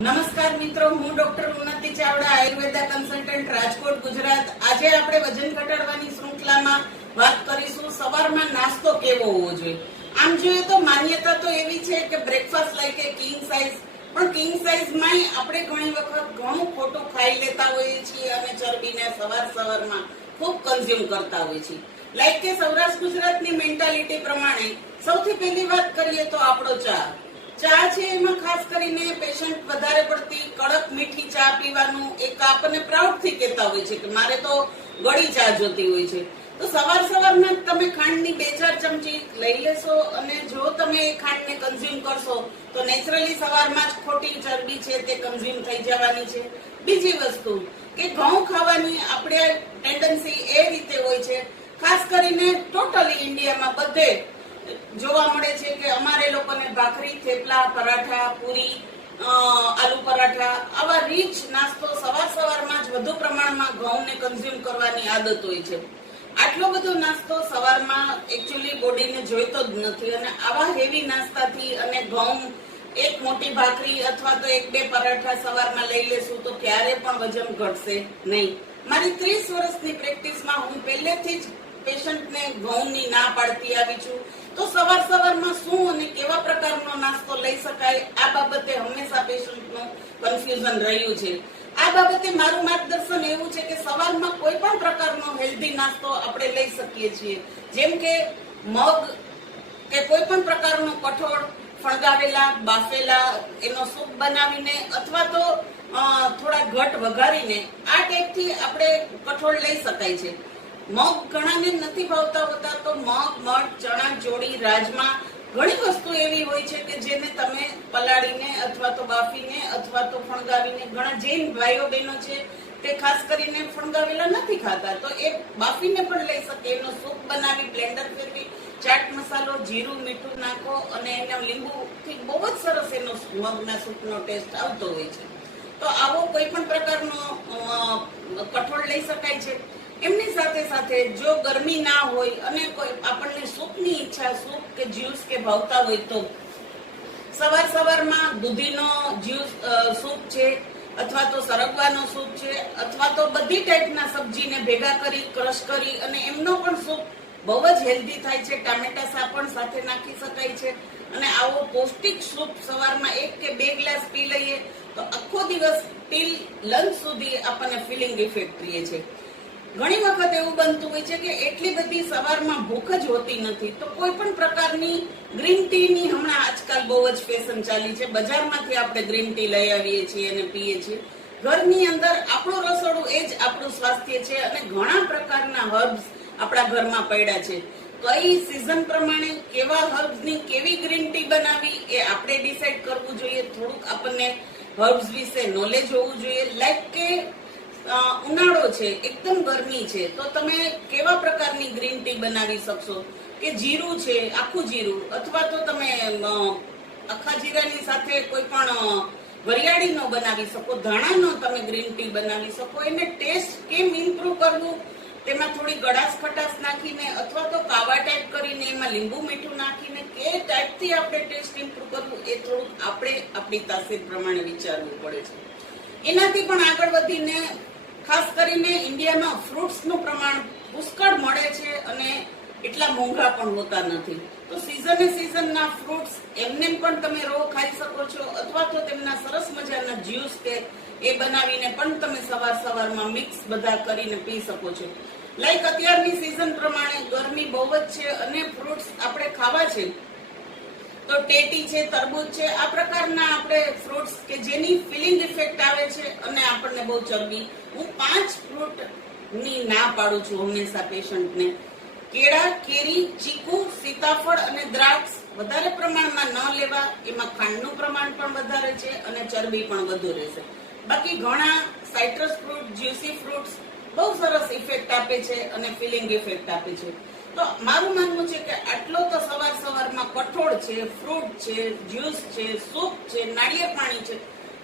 નમસ્કાર મિત્રો, હું ડોક્ટર ઉન્નતિ ચાવડા, આયુર્વેદા કન્સલ્ટન્ટ, રાજકોટ, ગુજરાત. આજે આપણે વજન ઘટાડવાની શૃંખલામાં વાત કરીશું સવારમાં નાસ્તો કેવો હોવો જોઈએ. આમ જોઈએ તો માન્યતા તો એવી છે કે બ્રેકફાસ્ટ લાઈક એ કિંગ સાઇઝ, પણ કિંગ સાઇઝમાં આપણે ઘણી વખત ઘણું ખોટું ખાઈ લેતા હોઈએ છીએ અને ચરબીને સવારમાં ખૂબ કન્ઝ્યુમ કરતા હોઈએ છીએ. લાઈક કે સૌરાષ્ટ્ર ગુજરાતની મેન્ટાલિટી પ્રમાણે સૌથી પહેલી વાત કરીએ તો આપણો ચા છે. એમાં ખાસ કરીને પેશન્ટ વધારે પડતી કડક મીઠી ચા પીવાનું એક આપણને પ્રાઉડ થી કહેતા હોય છે કે મારે તો ગળી ચા જોતી હોય છે. તો સવારમાં તમે ખાંડની 2-4 ચમચી લઈ લેશો અને જો તમે એ ખાંડને કન્ઝ્યુમ કરશો તો નેચરલી સવારમાં જ ખોટી ચરબી છે તે કન્ઝ્યુમ થઈ જવાની છે. બીજી વસ્તુ કે ઘઉં ખાવાની આપણે ટેન્ડન્સી એ રીતે હોય છે, ખાસ કરીને ટોટલી ઇન્ડિયામાં બધે જોવા મળે છે કે અમારે લોકોને ભાખરી, થેપલા, પરાઠા, પૂરી, આલુ પરાઠા આવા રીચ નાસ્તો સવારમાં જ વધુ પ્રમાણમાં ઘઉંને કન્ઝ્યુમ કરવાની આદત હોય છે. આટલો બધો નાસ્તો સવારમાં એકચ્યુઅલી બોડીને જોઈતો જ નથી અને આવા હેવી નાસ્તાથી અને ઘઉં એક મોટી ભાખરી અથવા તો 1-2 પરાઠા સવારમાં લઈ લેશું તો ક્યારે પણ વજન ઘટશે નહીં. મારી 30 વર્ષની પ્રેક્ટિસમાં હું પહેલેથી જ પેશન્ટને ઘઉંની ના પાડતી આવી છું. તો સવારમાં શું અને કેવા પ્રકારનો નાસ્તો લઈ શકાય આ બાબતે હંમેશા પેશન્ટનું કન્ફ્યુઝન રહ્યું છે. આ બાબતે મારું માર્ગદર્શન એવું છે કે સવારમાં કોઈ પણ પ્રકારનો હેલ્ધી નાસ્તો આપણે લઈ શકીએ છીએ, જેમ કે મગ કે કોઈ પણ પ્રકારનો કઠોળ ફણગાવેલા, બાફેલા એનો સૂપ બનાવીને અથવા તો થોડા ઘટ વઘારીને આ ટાઈપથી આપણે કઠોળ લઈ શકાય છે. મગ ઘણાને નથી ભાવતા હોતા તો મગ, મઠ, ચણા, ચોળી, રાજમા ઘણી વસ્તુ એવી હોય છે કે જેને તમે પલાળીને અથવા તો બાફીને અથવા તો ફણગાવીને, ઘણા જૈન ભાઈઓ બહેનો છે તે ખાસ કરીને ફણગાવેલા નથી ખાતા તો એ બાફીને પણ લઈ શકે. એનો સૂપ બનાવી બ્લેન્ડર ફેરવી ચાટ મસાલો, જીરું, મીઠું નાખો અને એનો લીંબુથી બહુ જ સરસ એનો મગના સૂપનો ટેસ્ટ આવતો હોય છે. તો આવો કોઈ પણ પ્રકારનો કઠોળ લઈ શકાય છે. એમની સાથે જો ગરમી ના હોય અને કોઈ આપણને સૂપની ઈચ્છા, સૂપ કે જ્યુસ કે ભાવતા હોય તો સવારમાં દૂધીનો જ્યુસ સૂપ છે અથવા તો સરગવાનો સૂપ છે અથવા તો બધી ટાઈપના સબ્જીને ભેગા કરી ક્રશ કરી અને એમનો પણ સૂપ બહુ જ હેલ્ધી થાય છે. ટામેટા સાપણ સાથે નાખી શકાય છે અને આવો પૌષ્ટિક સૂપ સવારમાં 1 કે 2 ગ્લાસ પી લઈએ તો આખો દિવસ ટીલ લંચ સુધી આપણને ફિલિંગ ઇફેક્ટ રહે છે. ઘણી વખત એવું બનતું હોય છે કે એટલી બધી સવારમાં ભૂખ જ હોતી નથી તો કોઈ પણ પ્રકારની ગ્રીન ટી ની હમણાં આજકાલ બહુ જ ફેશન ચાલી છે. બજારમાંથી આપણે ગ્રીન ટી લઈ આવીએ છીએ અને પીએ છીએ. ઘરની અંદર આપણું રસોડું એ જ આપણું સ્વાસ્થ્ય છે અને ઘણા પ્રકારના હર્બ્સ આપણા ઘરમાં પડ્યા છે. કઈ સિઝન પ્રમાણે કેવા હર્બ્સની કેવી ગ્રીન ટી બનાવી એ આપણે ડિસાઈડ કરવું જોઈએ. થોડુંક આપણને હર્બ્સ વિશે નોલેજ હોવું જોઈએ. લાઈક કે ઉનાળો છે, એકદમ ગરમી છે તો તમે કેવા પ્રકારની ગ્રીન ટી બનાવી શકશો કે જીરું છે, આખું જીરું અથવા તો તમે આખા જીરાની સાથે કોઈ પણ વરિયાળીનો બનાવી શકો, ધાણાનો તમે ગ્રીન ટી બનાવી શકો. એને ટેસ્ટ કેમ ઇમ્પ્રૂવ કરવું, તેમાં થોડી ગળાશ ખટાશ નાખીને અથવા તો કાવા ટાઈપ કરીને એમાં લીંબુ મીઠું નાખીને કે ટાઈપથી આપણે ટેસ્ટ ઇમ્પ્રૂવ કરવું એ થોડુંક આપણે આપણી તાસીર પ્રમાણે વિચારવું પડે છે. એનાથી પણ આગળ વધીને ખાસ કરીને ઇન્ડિયામાં ફ્રૂટ્સનું પ્રમાણ પુષ્કળ મળે છે અને એટલા મોંઘા પણ હોતા નથી. તો સિઝનના ફ્રૂટ્સ એમને પણ તમે રો ખાઈ શકો છો અથવા તો તેમના સરસ મજાના જ્યુસ કે એ બનાવીને પણ તમે સવારમાં મિક્સ બધા કરીને પી શકો છો. લાઈક અત્યારની સિઝન પ્રમાણે ગરમી બહુ જ છે અને ફ્રૂટ્સ આપણે ખાવા છે તો ટેટી છે, તરબૂચ છે, આ પ્રકારના આપણે ફ્રૂટ્સ કે જેની ફિલિંગ ઇફેક્ટ આવે છે અને આપણને બહુ ચરબી. હું 5 ફ્રૂટ ની ના પાડું છું હંમેશા પેશન્ટને. કેળા, કેરી, ચીકુ, સીતાફળ અને દ્રાક્ષ વધારે પ્રમાણમાં ન લેવા. એમાં ખાંડનું પ્રમાણ પણ વધારે છે અને ચરબી પણ વધુ રહેશે. બાકી ઘણા સાઇટ્રસ ફ્રૂટ, જ્યુસી ફ્રૂટ્સ બહુ સરસ ઇફેક્ટ આપે છે અને ફિલિંગ ઇફેક્ટ આપે છે. તો મારું માનવું છે કે આટલો તો સવારમાં કઠોળ છે, ફ્રૂટ છે, જ્યુસ છે, સૂપ છે, નાળિયેર પાણી છે,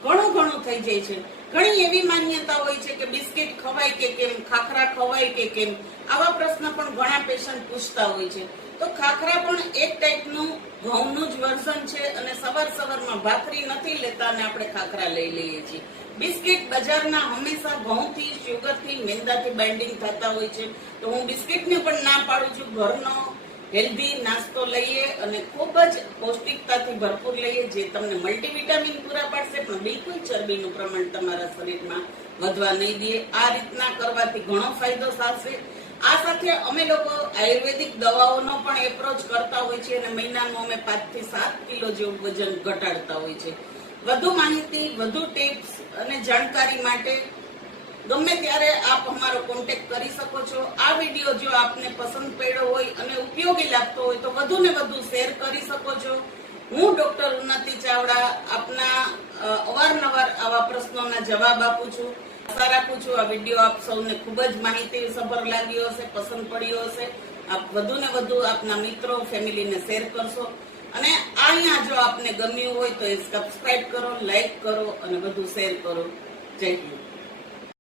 ઘણું થઈ જાય છે. ઘણી એવી માન્યતા હોય છે કે બિસ્કિટ ખવાય કે કેમ, ખાખરા ખવાય કે કેમ, આવા પ્રશ્ન પણ ઘણા પેશન્ટ પૂછતા હોય છે. તો ખાખરા પણ એક ટાઈપનું ઘઉંનું જ વર્ઝન છે અને સવારમાં ભાખરી નથી લેતા અને આપણે ખાખરા લઈ લઈએ છીએ. બિસ્કિટ બજારના હંમેશા ઘઉંથી, શુગરથી, મેંદાથી બાઇન્ડિંગ થતા હોય છે. તો હું બિસ્કિટને પણ ના પાડું છું. ઘરનો હેલ્ધી નાસ્તો લઈએ અને ખૂબ જ પૌષ્ટિકતાથી ભરપૂર લઈએ, જે તમને મલ્ટીવિટામિન પૂરા પાડશે પણ બિલકુલ ચરબીનું પ્રમાણ તમારા શરીરમાં વધવા નહીં દે. આ રીતના કરવાથી ઘણો ફાયદો થશે. આ સાથે અમે લોકો આયુર્વેદિક દવાઓનો પણ એપ્રોચ કરતા હોય છે અને મહિનાનું અમે 5 થી 7 કિલો જેવું વજન ઘટાડતા હોય છે. વધુ માહિતી, વધુ ટિપ્સ અને જાણકારી માટે ગમે ત્યારે આપ અમારો કોન્ટેક્ટ કરી શકો છો. આ વિડીયો જો આપને પસંદ પડ્યો હોય અને ઉપયોગી લાગતો હોય તો વધુ ને વધુ શેર કરી શકો છો. હું ડોક્ટર ઉન્નતિ ચાવડા આપના અવારનવાર આવા પ્રશ્નોના જવાબ આપું છું. આશા રાખું છું આ વિડીયો આપ સૌને ખૂબ જ માહિતીસભર લાગ્યો હશે, પસંદ પડ્યો હશે. આપ વધુ ને વધુ આપના મિત્રો, ફેમિલીને શેર કરશો અને અહીંયા જો આપને ગમ્યું હોય તો એ સબસ્ક્રાઇબ કરો, લાઈક કરો અને બધું શેર કરો. જય હિન્દ.